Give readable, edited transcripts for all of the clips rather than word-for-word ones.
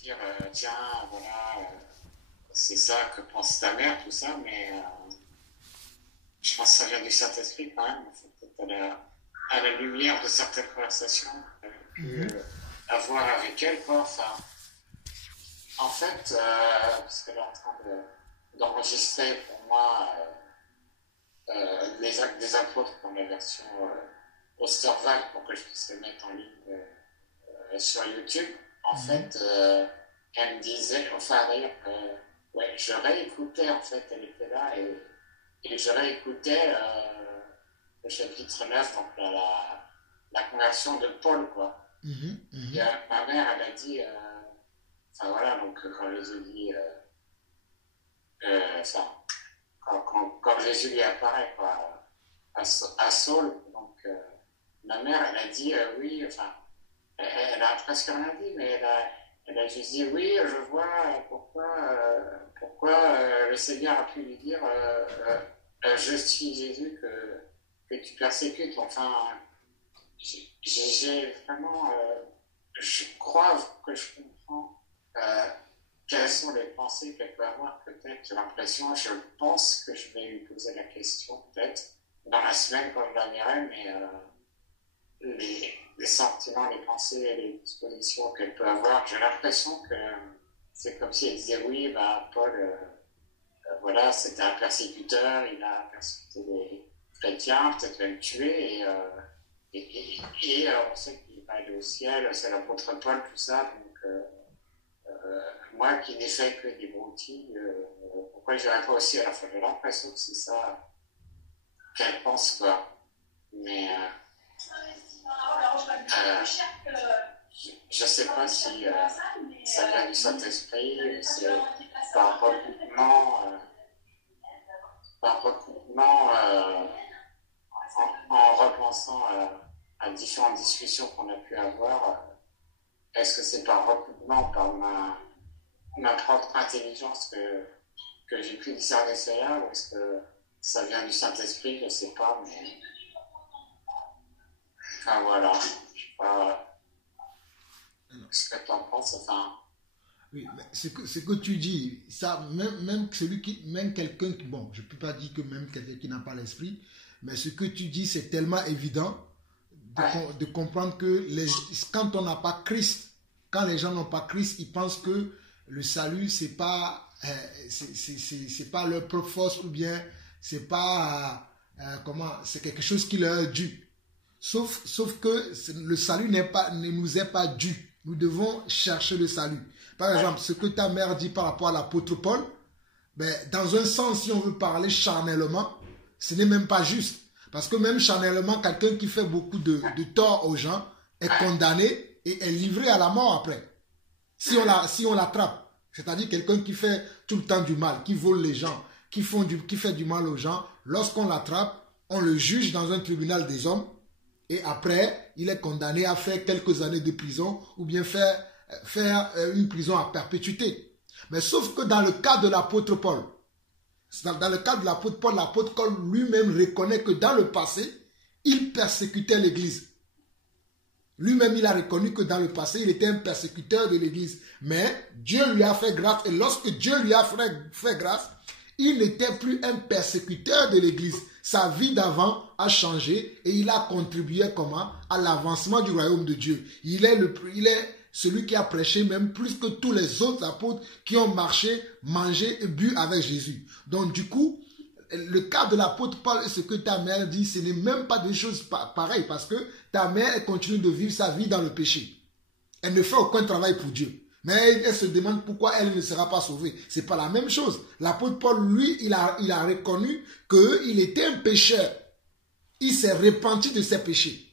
dire, tiens, voilà, c'est ça que pense ta mère, tout ça, mais je pense que ça vient du Saint-Esprit quand même. Peut-être à la lumière de certaines conversations que j'ai pu avoir avec elle, quoi. Enfin, en fait, parce qu'elle est en train d'enregistrer pour moi les actes des apôtres dans la version Osterwald pour que je puisse les mettre en ligne sur YouTube. En fait, elle me disait, enfin d'ailleurs, ouais, je réécoutais, en fait, elle était là et je réécoutais le chapitre 9, donc la conversion de Paul, quoi. Et, ma mère, elle a dit, enfin voilà, donc quand Jésus dit, quand Jésus lui apparaît, quoi, à Saul, donc ma mère, elle a dit, oui, enfin, elle a presque rien dit, mais elle a juste dit, oui, je vois pourquoi le Seigneur a pu lui dire, je suis Jésus que tu persécutes. Enfin, j'ai vraiment, je crois que je comprends quelles sont les pensées qu'elle peut avoir, peut-être. J'ai l'impression, je pense que je vais lui poser la question, peut-être, dans la semaine quand je la verrai, mais les sentiments, les pensées et les dispositions qu'elle peut avoir, j'ai l'impression que c'est comme si elle disait, oui, bah, Paul, voilà, c'était un persécuteur, il a persécuté les chrétiens, peut-être même tué, et on sait qu'il va aller au ciel, c'est l'apôtre Paul, tout ça, donc moi qui n'ai fait que des broutilles, pourquoi je n'irais pas aussi à la fois? J'ai l'impression que c'est ça qu'elle pense, quoi. Mais je ne sais pas si ça vient du Saint-Esprit, c'est par recoupement en repensant à différentes discussions qu'on a pu avoir. Est-ce que c'est par recoupement, par ma propre intelligence que j'ai pu discerner cela, ou est-ce que ça vient du Saint-Esprit? Je ne sais pas, mais enfin voilà, je ne sais pas ce que tu en penses, enfin. Oui, mais ce que tu dis, ça, même quelqu'un qui, bon, je ne peux pas dire que même quelqu'un qui n'a pas l'esprit, mais ce que tu dis, c'est tellement évident de comprendre que quand on n'a pas Christ, quand les gens n'ont pas Christ, ils pensent que le salut, c'est pas leur propre force, ou bien c'est pas, c'est quelque chose qui leur est dû. Sauf que le salut ne nous est pas dû. Nous devons chercher le salut. Par exemple, ce que ta mère dit par rapport à l'apôtre Paul, ben, dans un sens, si on veut parler charnellement, ce n'est même pas juste. Parce que même charnellement, quelqu'un qui fait beaucoup de tort aux gens est condamné et est livré à la mort après. Si on l'attrape. C'est-à-dire quelqu'un qui fait tout le temps du mal, qui vole les gens, qui fait du mal aux gens, lorsqu'on l'attrape, on le juge dans un tribunal des hommes et après, il est condamné à faire quelques années de prison ou bien faire une prison à perpétuité. Mais sauf que dans le cas de l'apôtre Paul, l'apôtre Paul lui-même reconnaît que dans le passé, il persécutait l'Église. Lui-même, il a reconnu que dans le passé, il était un persécuteur de l'Église. Mais Dieu lui a fait grâce. Et lorsque Dieu lui a fait grâce, il n'était plus un persécuteur de l'Église. Sa vie d'avant a changé et il a contribué comment? À l'avancement du royaume de Dieu. Il est celui qui a prêché même plus que tous les autres apôtres qui ont marché, mangé et bu avec Jésus. Donc du coup, le cas de l'apôtre Paul et ce que ta mère dit, ce n'est même pas des choses pareilles parce que ta mère, elle continue de vivre sa vie dans le péché. Elle ne fait aucun travail pour Dieu. Mais elle se demande pourquoi elle ne sera pas sauvée. C'est pas la même chose. L'apôtre Paul, lui, il a reconnu qu'il était un pécheur. Il s'est repenti de ses péchés.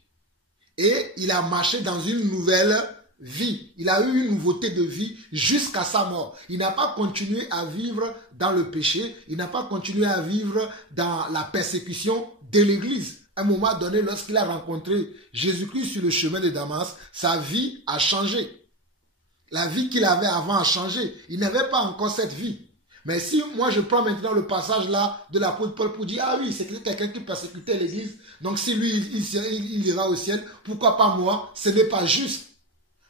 Et il a marché dans une nouvelle vie. Il a eu une nouveauté de vie jusqu'à sa mort. Il n'a pas continué à vivre dans le péché. Il n'a pas continué à vivre dans la persécution de l'Église. À un moment donné, lorsqu'il a rencontré Jésus-Christ sur le chemin de Damas, sa vie a changé. La vie qu'il avait avant a changé. Il n'avait pas encore cette vie. Mais si moi je prends maintenant le passage là de l'apôtre Paul pour dire, ah oui, c'est quelqu'un qui persécutait l'Église, donc si lui il ira au ciel, pourquoi pas moi? Ce n'est pas juste.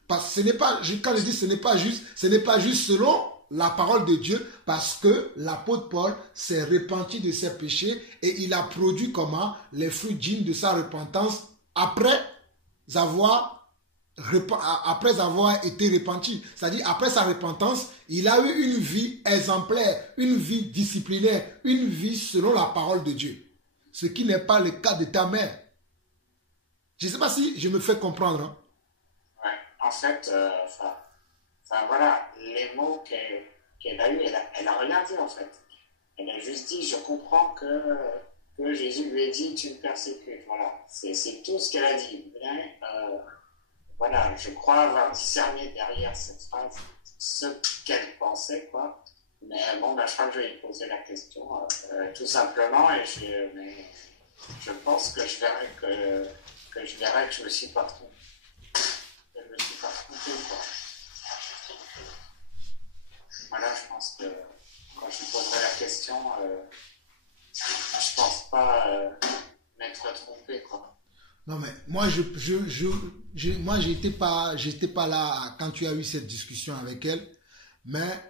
Parce que ce n'est pas, quand je dis ce n'est pas juste selon la parole de Dieu, parce que l'apôtre Paul s'est repenti de ses péchés et il a produit comment? Les fruits dignes de sa repentance après avoir été repenti. C'est-à-dire, après sa repentance, il a eu une vie exemplaire, une vie disciplinaire, une vie selon la parole de Dieu. Ce qui n'est pas le cas de ta mère. Je ne sais pas si je me fais comprendre. Hein? Ouais, en fait, voilà, les mots qu'elle a eus, elle a rien dit en fait. Elle a juste dit, je comprends que Jésus lui a dit, tu me persécutes. Voilà, c'est tout ce qu'elle a dit. Mais, voilà, je crois avoir discerné derrière cette phrase ce qu'elle pensait, quoi. Mais bon, je crois que je vais lui poser la question, tout simplement, et je pense que je verrai que je me suis pas trompé. Je me suis pas trompé, quoi. Voilà, je pense que quand je lui poserai la question, je pense pas m'être trompé, quoi. Non, mais moi, moi, j'étais pas là quand tu as eu cette discussion avec elle. Mais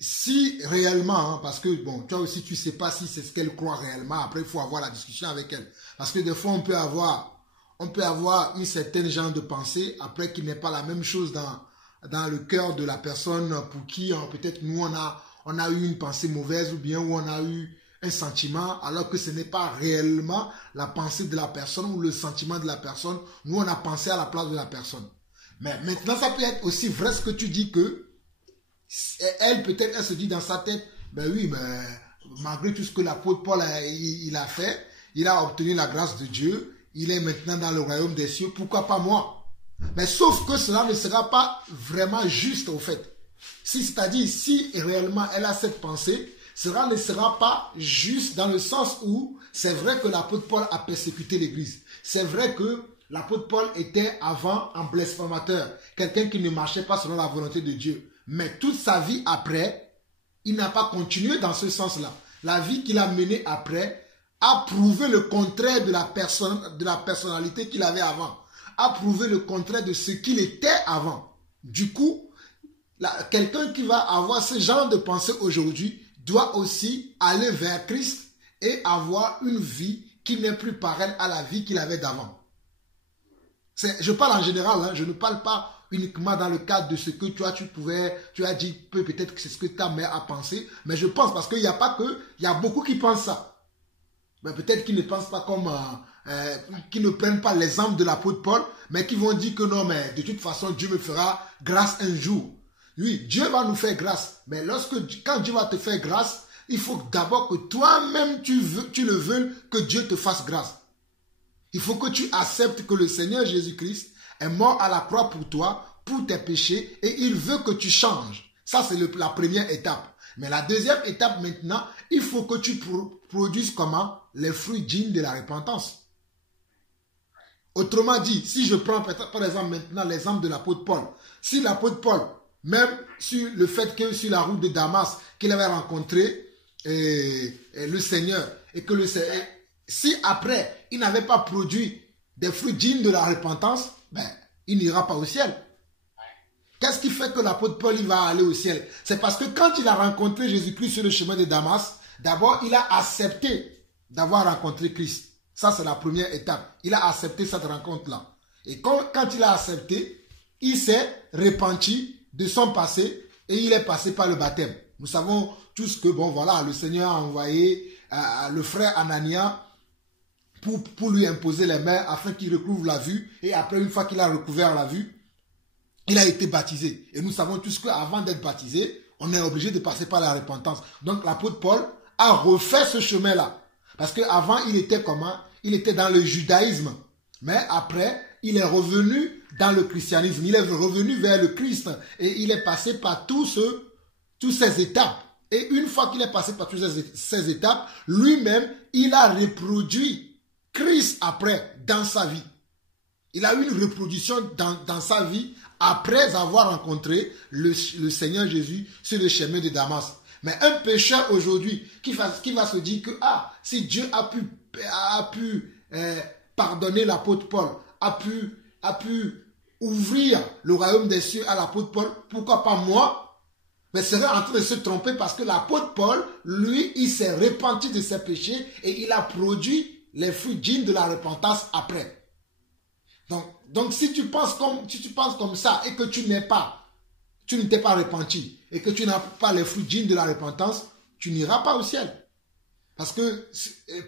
si réellement, hein, parce que bon, toi aussi, tu sais pas si c'est ce qu'elle croit réellement. Après, il faut avoir la discussion avec elle. Parce que des fois, on peut avoir une certaine genre de pensée, après qui n'est pas la même chose dans le cœur de la personne pour qui, hein, peut-être nous, on a eu une pensée mauvaise ou bien où on a eu un sentiment, alors que ce n'est pas réellement la pensée de la personne ou le sentiment de la personne. Nous, on a pensé à la place de la personne. Mais maintenant, ça peut être aussi vrai ce que tu dis que elle, peut-être, elle se dit dans sa tête, ben oui, mais malgré tout ce que l'apôtre Paul il a fait, il a obtenu la grâce de Dieu, il est maintenant dans le royaume des cieux, pourquoi pas moi? Mais sauf que cela ne sera pas vraiment juste au fait. C'est-à-dire, si réellement elle a cette pensée, cela ne sera pas juste dans le sens où c'est vrai que l'apôtre Paul a persécuté l'église. C'est vrai que l'apôtre Paul était avant un blasphémateur, quelqu'un qui ne marchait pas selon la volonté de Dieu. Mais toute sa vie après, il n'a pas continué dans ce sens-là. La vie qu'il a menée après a prouvé le contraire de la personnalité qu'il avait avant. A prouvé le contraire de ce qu'il était avant. Du coup, quelqu'un qui va avoir ce genre de pensée aujourd'hui doit aussi aller vers Christ et avoir une vie qui n'est plus pareille à la vie qu'il avait d'avant. Je parle en général, hein, je ne parle pas uniquement dans le cadre de ce que tu as dit, peut-être que c'est ce que ta mère a pensé, mais je pense parce qu'il n'y a pas que, il y a beaucoup qui pensent ça. Mais peut-être qu'ils ne pensent pas comme, qui ne prennent pas l'exemple de l'apôtre Paul, mais qui vont dire que non, mais de toute façon, Dieu me fera grâce un jour. Oui, Dieu va nous faire grâce, mais quand Dieu va te faire grâce, il faut d'abord que toi-même tu le veuilles que Dieu te fasse grâce. Il faut que tu acceptes que le Seigneur Jésus-Christ est mort à la croix pour toi, pour tes péchés, et il veut que tu changes. Ça, c'est la première étape. Mais la deuxième étape maintenant, il faut que tu produises comment? Les fruits dignes de la repentance. Autrement dit, si je prends par exemple maintenant l'exemple de l'apôtre Paul, si l'apôtre Paul, même sur le fait que sur la route de Damas, qu'il avait rencontré le Seigneur, et que si après, il n'avait pas produit des fruits dignes de la repentance, ben, il n'ira pas au ciel. Qu'est-ce qui fait que l'apôtre Paul il va aller au ciel? C'est parce que quand il a rencontré Jésus-Christ sur le chemin de Damas, d'abord, il a accepté d'avoir rencontré Christ. Ça, c'est la première étape. Il a accepté cette rencontre-là. Et quand il a accepté, il s'est repenti de son passé et il est passé par le baptême. Nous savons tous que, bon, voilà, le Seigneur a envoyé le frère Anania pour lui imposer les mains afin qu'il recouvre la vue. Et après, une fois qu'il a recouvert la vue, il a été baptisé. Et nous savons tous qu'avant d'être baptisé, on est obligé de passer par la repentance. Donc l'apôtre Paul a refait ce chemin-là. Parce qu'avant, il était comment? Il était dans le judaïsme. Mais après, il est revenu dans le christianisme. Il est revenu vers le Christ. Et il est passé par toutes ces étapes. Et une fois qu'il est passé par toutes ces étapes, lui-même, il a reproduit Christ après dans sa vie. Il a eu une reproduction dans sa vie après avoir rencontré le Seigneur Jésus sur le chemin de Damas. Mais un pécheur aujourd'hui qui va se dire que si Dieu a pu pardonner l'apôtre Paul, a pu ouvrir le royaume des cieux à l'apôtre Paul, pourquoi pas moi? Mais serait en train de se tromper parce que l'apôtre Paul, lui, il s'est repenti de ses péchés et il a produit les fruits dignes de la repentance après. Donc si tu penses comme ça et que tu ne t'es pas repenti et que tu n'as pas les fruits dignes de la repentance, tu n'iras pas au ciel. Parce que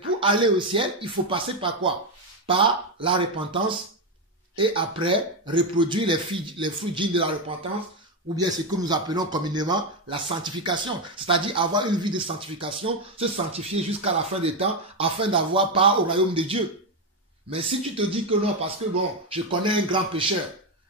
pour aller au ciel, il faut passer par quoi? Par la repentance et après reproduire les fruits dignes de la repentance, ou bien ce que nous appelons communément la sanctification, c'est-à-dire avoir une vie de sanctification, se sanctifier jusqu'à la fin des temps afin d'avoir part au royaume de Dieu. Mais si tu te dis que non, parce que bon, je connais un grand pécheur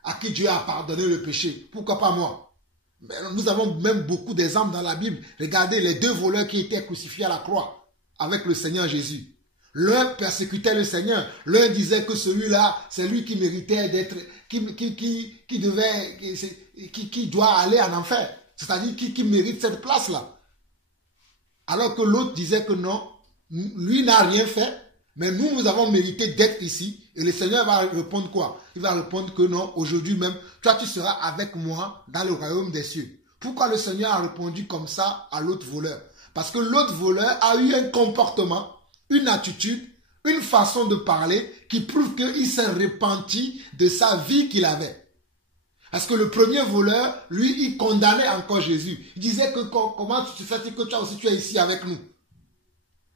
à qui Dieu a pardonné le péché, pourquoi pas moi? Mais nous avons même beaucoup d'exemples dans la Bible. Regardez les 2 voleurs qui étaient crucifiés à la croix avec le Seigneur Jésus. L'un persécutait le Seigneur. L'un disait que celui-là, c'est lui qui méritait d'être, qui doit aller en enfer. C'est-à-dire qui mérite cette place-là. Alors que l'autre disait que non, lui n'a rien fait, mais nous avons mérité d'être ici. Et le Seigneur va répondre quoi? Il va répondre que non, aujourd'hui même, toi tu seras avec moi dans le royaume des cieux. Pourquoi le Seigneur a répondu comme ça à l'autre voleur? Parce que l'autre voleur a eu un comportement, une attitude, une façon de parler qui prouve qu'il s'est repenti de sa vie qu'il avait. Parce que le premier voleur, lui, il condamnait encore Jésus. Il disait que comment tu fais que toi aussi tu es ici avec nous.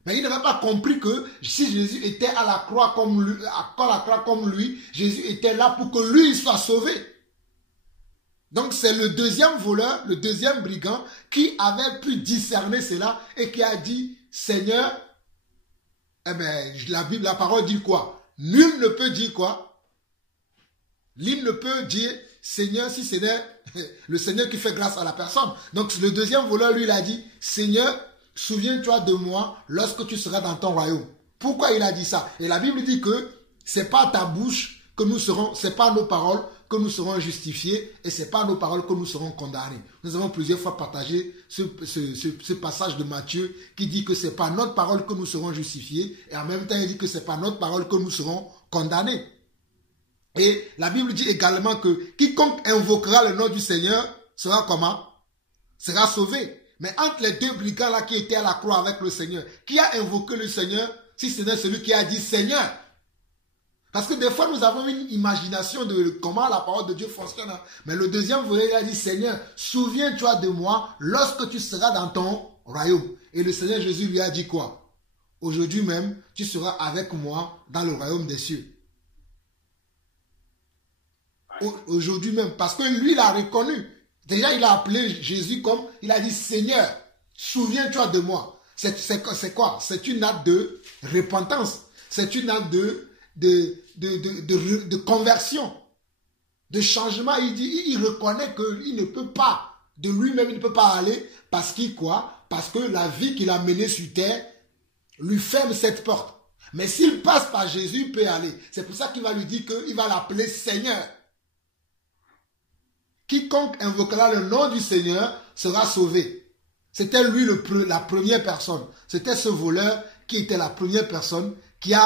Mais il n'avait pas compris que si Jésus était à la croix comme lui, Jésus était là pour que lui soit sauvé. Donc c'est le deuxième voleur, le deuxième brigand qui avait pu discerner cela et qui a dit, Seigneur, eh bien, la parole dit quoi? Nul ne peut dire quoi? Nul ne peut dire Seigneur si ce n'est le Seigneur qui fait grâce à la personne. Donc le deuxième voleur, lui, il a dit, Seigneur, souviens-toi de moi lorsque tu seras dans ton royaume. Pourquoi il a dit ça? Et la Bible dit que c'est pas ta bouche que nous serons, c'est pas nos paroles que nous serons justifiés et c'est pas nos paroles que nous serons condamnés. Nous avons plusieurs fois partagé ce passage de Matthieu qui dit que c'est pas notre parole que nous serons justifiés et en même temps il dit que c'est pas notre parole que nous serons condamnés. Et la Bible dit également que quiconque invoquera le nom du Seigneur sera comment? Sera sauvé. Mais entre les 2 brigands là qui étaient à la croix avec le Seigneur, qui a invoqué le Seigneur si ce n'est celui qui a dit Seigneur? Parce que des fois nous avons une imagination de comment la parole de Dieu fonctionne. Mais le deuxième volet, il a dit Seigneur, souviens-toi de moi lorsque tu seras dans ton royaume. Et le Seigneur Jésus lui a dit quoi? Aujourd'hui même, tu seras avec moi dans le royaume des cieux. Aujourd'hui même, parce que lui, il a reconnu. Déjà, il a appelé Jésus comme, il a dit, Seigneur, souviens-toi de moi. C'est quoi? C'est une acte de repentance. C'est une acte de conversion, de changement. Il reconnaît qu'il ne peut pas, de lui-même, il ne peut pas aller, parce qu'il quoi? Parce que la vie qu'il a menée sur terre lui ferme cette porte. Mais s'il passe par Jésus, il peut aller. C'est pour ça qu'il va lui dire qu'il va l'appeler Seigneur. Quiconque invoquera le nom du Seigneur sera sauvé. C'était lui la première personne. C'était ce voleur qui était la première personne qui est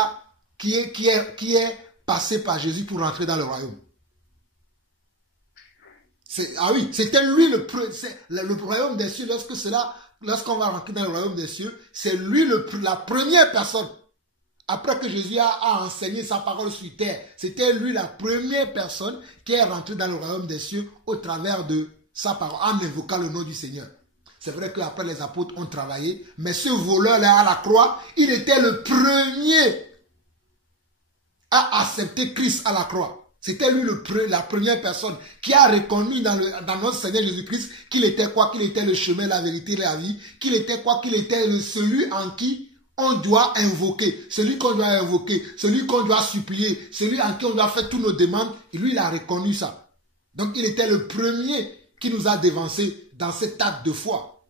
passé par Jésus pour rentrer dans le royaume. Ah oui, c'était lui le royaume des cieux. Lorsqu'on va rentrer dans le royaume des cieux, c'est lui la première personne. Après que Jésus a enseigné sa parole sur terre, c'était lui la première personne qui est rentrée dans le royaume des cieux au travers de sa parole, en invoquant le nom du Seigneur. C'est vrai qu'après les apôtres ont travaillé, mais ce voleur-là à la croix, il était le premier à accepter Christ à la croix. C'était lui la première personne qui a reconnu dans notre Seigneur Jésus-Christ qu'il était quoi? Qu'il était le chemin, la vérité, la vie. Qu'il était quoi? Qu'il était celui en qui on doit invoquer, celui qu'on doit invoquer, celui qu'on doit supplier, celui en qui on doit faire toutes nos demandes. Et lui, il a reconnu ça. Donc, il était le premier qui nous a dévancés dans cet acte de foi.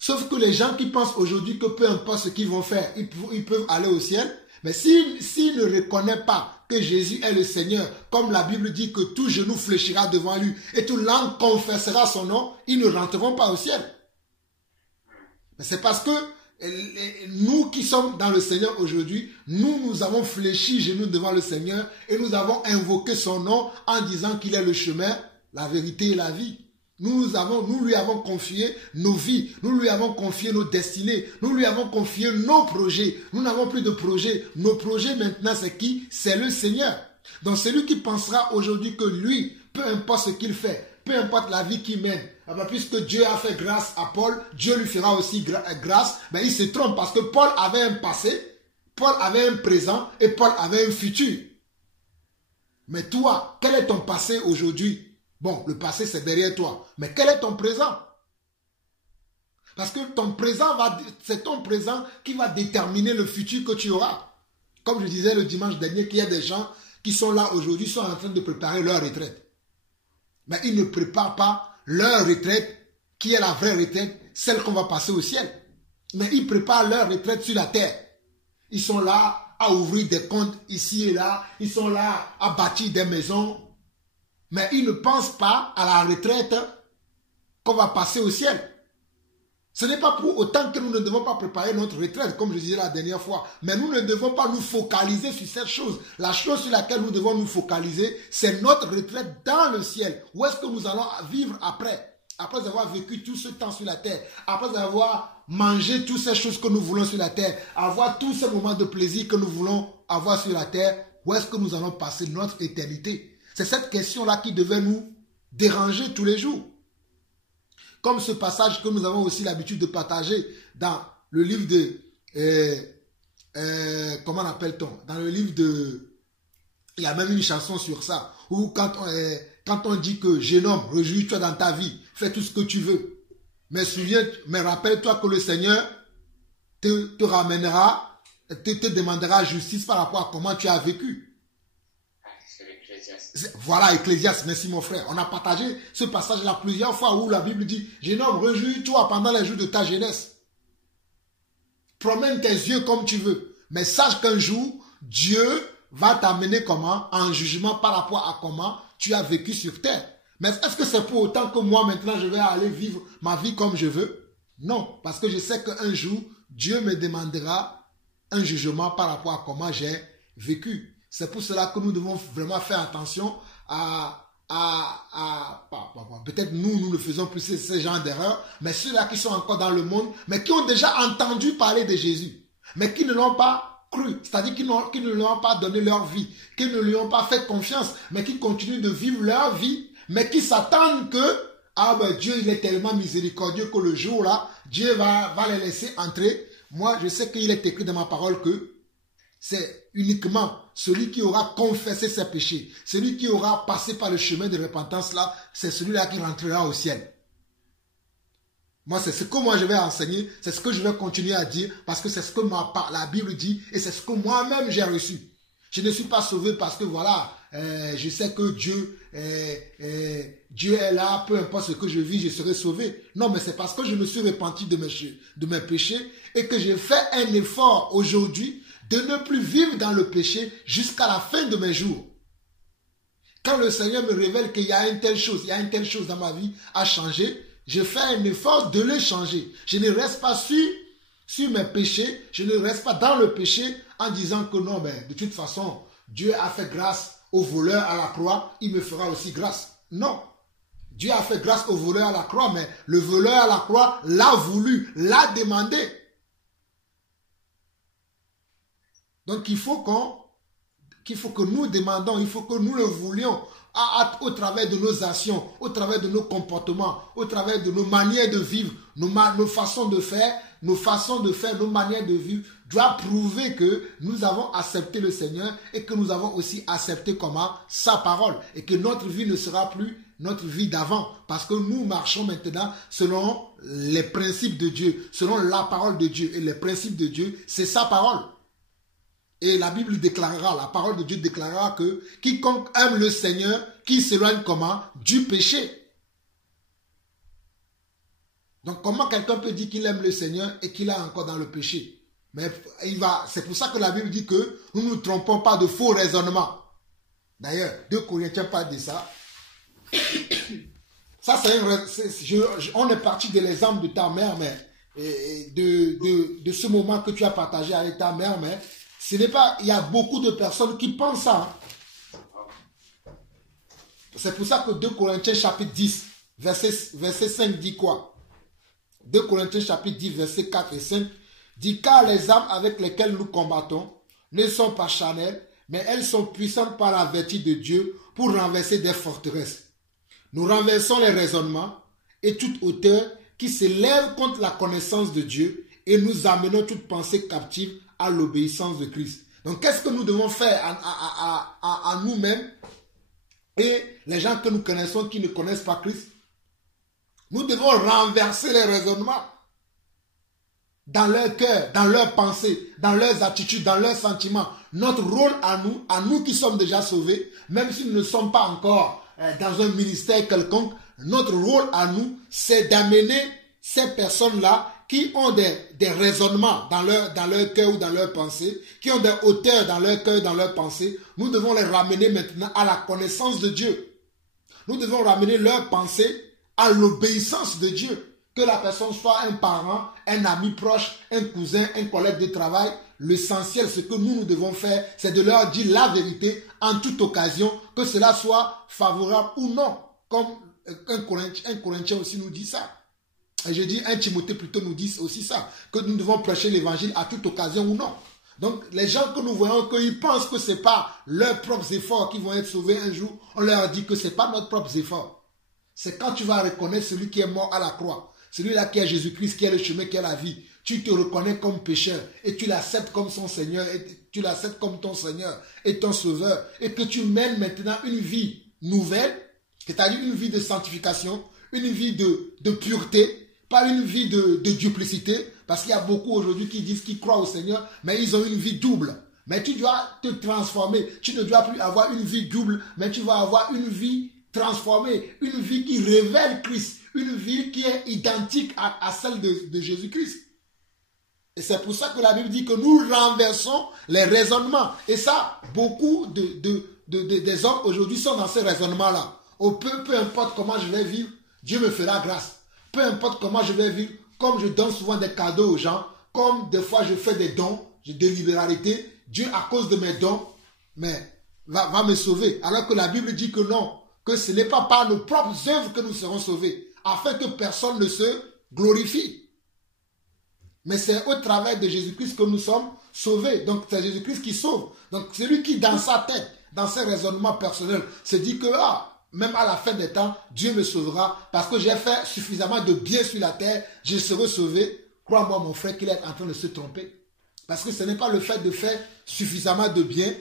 Sauf que les gens qui pensent aujourd'hui que peu importe ce qu'ils vont faire, ils peuvent aller au ciel. Mais s'ils ne reconnaissent pas que Jésus est le Seigneur, comme la Bible dit que tout genou fléchira devant lui et toute langue confessera son nom, ils ne rentreront pas au ciel. Mais c'est parce que nous qui sommes dans le Seigneur aujourd'hui, nous avons fléchi genoux devant le Seigneur et nous avons invoqué son nom en disant qu'il est le chemin, la vérité et la vie. Nous lui avons confié nos vies, nous lui avons confié nos destinées, nous lui avons confié nos projets. Nous n'avons plus de projets. Nos projets maintenant, c'est qui? C'est le Seigneur. Donc celui qui pensera aujourd'hui que lui, peu importe ce qu'il fait, peu importe la vie qu'il mène, puisque Dieu a fait grâce à Paul, Dieu lui fera aussi grâce, il se trompe parce que Paul avait un passé, Paul avait un présent et Paul avait un futur. Mais toi, quel est ton passé aujourd'hui? Bon, le passé c'est derrière toi, mais quel est ton présent? Parce que ton présent, c'est ton présent qui va déterminer le futur que tu auras. Comme je disais le dimanche dernier, qu'il y a des gens qui sont là aujourd'hui, sont en train de préparer leur retraite. Mais ils ne préparent pas leur retraite, qui est la vraie retraite, celle qu'on va passer au ciel. Mais ils préparent leur retraite sur la terre. Ils sont là à ouvrir des comptes ici et là. Ils sont là à bâtir des maisons. Mais ils ne pensent pas à la retraite qu'on va passer au ciel. Ce n'est pas pour autant que nous ne devons pas préparer notre retraite, comme je disais la dernière fois. Mais nous ne devons pas nous focaliser sur cette chose. La chose sur laquelle nous devons nous focaliser, c'est notre retraite dans le ciel. Où est-ce que nous allons vivre après? Après avoir vécu tout ce temps sur la terre, après avoir mangé toutes ces choses que nous voulons sur la terre, avoir tous ces moments de plaisir que nous voulons avoir sur la terre, où est-ce que nous allons passer notre éternité? C'est cette question-là qui devait nous déranger tous les jours. Comme ce passage que nous avons aussi l'habitude de partager dans le livre de... comment appelle-t-on? Dans le livre de... Il y a même une chanson sur ça, où quand on dit que jeune homme, réjouis-toi dans ta vie, fais tout ce que tu veux. Mais rappelle-toi que le Seigneur te ramènera, te demandera justice par rapport à comment tu as vécu. Voilà, Ecclésiaste, merci mon frère. On a partagé ce passage-là plusieurs fois où la Bible dit, jeune homme, réjouis-toi pendant les jours de ta jeunesse. Promène tes yeux comme tu veux. Mais sache qu'un jour, Dieu va t'amener comment? En jugement par rapport à comment tu as vécu sur terre. Mais est-ce que c'est pour autant que moi maintenant je vais aller vivre ma vie comme je veux? Non, parce que je sais qu'un jour, Dieu me demandera un jugement par rapport à comment j'ai vécu. C'est pour cela que nous devons vraiment faire attention peut-être nous ne faisons plus ce genre d'erreurs, mais ceux-là qui sont encore dans le monde, mais qui ont déjà entendu parler de Jésus, mais qui ne l'ont pas cru, c'est-à-dire qui ne lui ont pas donné leur vie, qui ne lui ont pas fait confiance, mais qui continuent de vivre leur vie, mais qui s'attendent que Dieu il est tellement miséricordieux que le jour là, Dieu va les laisser entrer. Moi, je sais qu'il est écrit dans ma parole que c'est uniquement celui qui aura confessé ses péchés, celui qui aura passé par le chemin de repentance là, c'est celui-là qui rentrera au ciel. Moi, c'est ce que moi je vais enseigner, c'est ce que je vais continuer à dire, parce que c'est ce que la Bible dit, et c'est ce que moi-même j'ai reçu. Je ne suis pas sauvé parce que voilà, je sais que Dieu est là, peu importe ce que je vis, je serai sauvé. Non, mais c'est parce que je me suis repenti de mes péchés, et que j'ai fait un effort aujourd'hui de ne plus vivre dans le péché jusqu'à la fin de mes jours. Quand le Seigneur me révèle qu'il y a une telle chose dans ma vie à changer, je fais un effort de le changer. Je ne reste pas sur mes péchés, je ne reste pas dans le péché en disant que non, de toute façon, Dieu a fait grâce au voleur à la croix, il me fera aussi grâce. Non. Dieu a fait grâce au voleur à la croix, mais le voleur à la croix l'a voulu, l'a demandé. Donc il faut que nous demandons, il faut que nous le voulions au travers de nos actions, au travers de nos comportements, au travers de nos manières de vivre, nos façons de faire, nos manières de vivre doivent prouver que nous avons accepté le Seigneur et que nous avons aussi accepté comment sa parole et que notre vie ne sera plus notre vie d'avant parce que nous marchons maintenant selon les principes de Dieu, selon la parole de Dieu et les principes de Dieu, c'est sa parole. Et la Bible déclarera, la parole de Dieu déclarera que quiconque aime le Seigneur, qui s'éloigne comment? Du péché. Donc comment quelqu'un peut dire qu'il aime le Seigneur et qu'il est encore dans le péché? Mais c'est pour ça que la Bible dit que nous ne nous trompons pas de faux raisonnements. D'ailleurs, 2 Corinthiens parle de ça. Ça, on est parti de l'exemple de ta mère, mais de ce moment que tu as partagé avec ta mère, mais ce n'est pas, il y a beaucoup de personnes qui pensent ça. C'est pour ça que 2 Corinthiens chapitre 10, verset 5 dit quoi? 2 Corinthiens chapitre 10, verset 4 et 5 dit: car les armes avec lesquelles nous combattons ne sont pas charnelles, mais elles sont puissantes par la vertu de Dieu pour renverser des forteresses. Nous renversons les raisonnements et toute hauteur qui s'élève contre la connaissance de Dieu et nous amenons toute pensée captive à l'obéissance de Christ. Donc, qu'est-ce que nous devons faire à nous-mêmes et les gens que nous connaissons qui ne connaissent pas Christ? Nous devons renverser les raisonnements dans leur cœur, dans leurs pensées, dans leurs attitudes, dans leurs sentiments. Notre rôle à nous qui sommes déjà sauvés, même si nous ne sommes pas encore dans un ministère quelconque, notre rôle à nous, c'est d'amener ces personnes-là qui ont des raisonnements dans leur cœur ou dans leurs pensées, qui ont des hauteurs dans leur cœur, dans leurs pensées. Nous devons les ramener maintenant à la connaissance de Dieu. Nous devons ramener leurs pensées à l'obéissance de Dieu. Que la personne soit un parent, un ami proche, un cousin, un collègue de travail, l'essentiel, ce que nous devons faire, c'est de leur dire la vérité en toute occasion, que cela soit favorable ou non. Comme un Corinthien aussi nous dit ça. Et je dis, un Timothée plutôt nous dit aussi ça, que nous devons prêcher l'évangile à toute occasion ou non. Donc, les gens que nous voyons, qu'ils pensent que ce n'est pas leurs propres efforts qui vont être sauvés un jour, on leur dit que ce n'est pas notre propre effort. C'est quand tu vas reconnaître celui qui est mort à la croix, celui-là qui est Jésus-Christ, qui est le chemin, qui est la vie. Tu te reconnais comme pécheur et tu l'acceptes comme son Seigneur, et tu l'acceptes comme ton Seigneur et ton Sauveur, et que tu mènes maintenant une vie nouvelle, c'est-à-dire une vie de sanctification, une vie de pureté, pas une vie de duplicité, parce qu'il y a beaucoup aujourd'hui qui disent qu'ils croient au Seigneur, mais ils ont une vie double. Mais tu dois te transformer. Tu ne dois plus avoir une vie double, mais tu vas avoir une vie transformée, une vie qui révèle Christ, une vie qui est identique à celle de Jésus-Christ. Et c'est pour ça que la Bible dit que nous renversons les raisonnements. Et ça, beaucoup des hommes aujourd'hui sont dans ces raisonnements-là. Peu importe comment je vais vivre, Dieu me fera grâce. Peu importe comment je vais vivre, comme je donne souvent des cadeaux aux gens, comme des fois je fais des dons, de libéralité, Dieu, à cause de mes dons, va me sauver. Alors que la Bible dit que non, que ce n'est pas par nos propres œuvres que nous serons sauvés, afin que personne ne se glorifie. Mais c'est au travers de Jésus-Christ que nous sommes sauvés. Donc c'est Jésus-Christ qui sauve. Donc celui qui dans sa tête, dans ses raisonnements personnels, se dit que même à la fin des temps, Dieu me sauvera parce que j'ai fait suffisamment de bien sur la terre, je serai sauvé. Crois-moi mon frère qu'il est en train de se tromper. Parce que ce n'est pas le fait de faire suffisamment de bien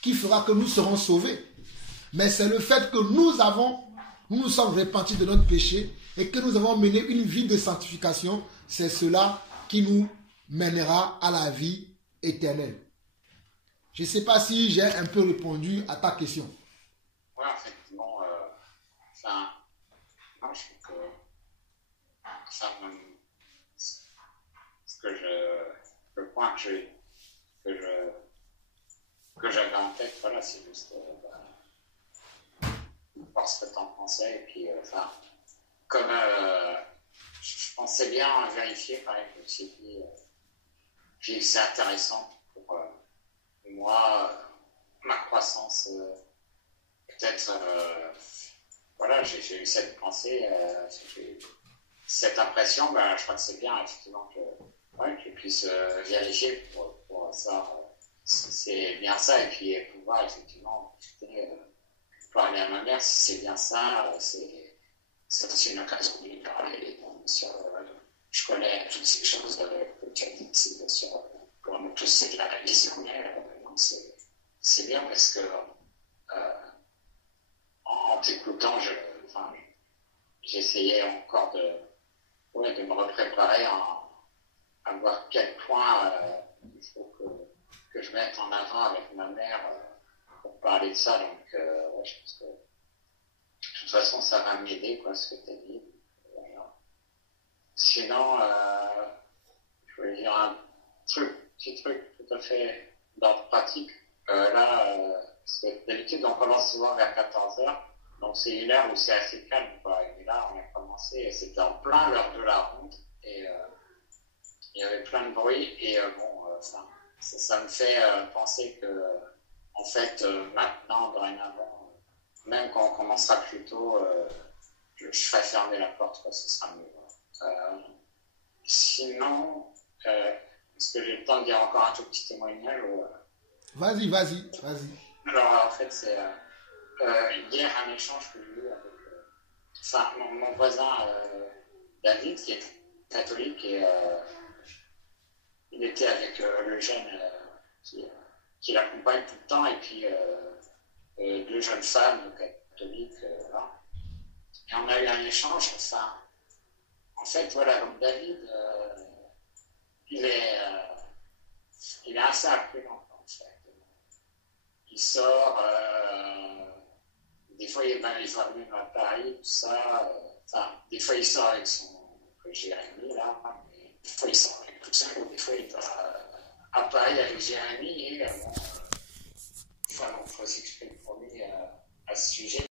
qui fera que nous serons sauvés. Mais c'est le fait que nous nous sommes repentis de notre péché et que nous avons mené une vie de sanctification. C'est cela qui nous mènera à la vie éternelle. Je ne sais pas si j'ai un peu répondu à ta question. Oui, effectivement, moi, je trouve que ça, le point que j'avais en tête, voilà, c'est juste voir ce que tu en pensais. Et puis, comme je pensais bien vérifier, pareil, je me suis dit, c'est intéressant pour moi, ma croissance, peut-être, voilà, j'ai eu cette pensée, j'ai eu cette impression, je crois que c'est bien, effectivement, que je puisse vérifier pour ça, c'est bien ça, et puis pouvoir, effectivement, parler à ma mère si c'est bien ça, c'est aussi une occasion de lui parler. Je connais toutes ces choses que tu as dites, bien sûr, pour nous tous, c'est de la révision, donc c'est bien parce que en t'écoutant, j'essayais encore de me repréparer à voir quel point il faut que je mette en avant avec ma mère pour parler de ça. Donc, je pense que de toute façon, ça va m'aider, ce que tu as dit. Voilà. Sinon, je voulais dire un petit truc tout à fait d'ordre pratique. D'habitude, on commence souvent vers 14h, donc c'est une heure où c'est assez calme, Et là, on a commencé, et c'était en plein l'heure de la ronde, et il y avait plein de bruit et ça me fait penser que en fait maintenant dorénavant même quand on commencera plus tôt je ferai fermer la porte parce que ce sera mieux. Sinon est-ce que j'ai le temps de dire encore un tout petit témoignage ou, Vas-y. Alors en fait c'est hier un échange que j'ai eu avec mon voisin David qui est catholique et il était avec le jeune qui l'accompagne tout le temps et puis deux jeunes femmes catholiques. Voilà. Et on a eu un échange. En fait, voilà, donc David, il est assez imprudent en fait. Il sort, des fois il va venir à Paris, tout ça. Des fois il sort avec son Jérémy là, mais des fois il sort avec tout ça, ou des fois il va à Paris avec Jérémy et il faut s'exprimer pour lui à ce sujet.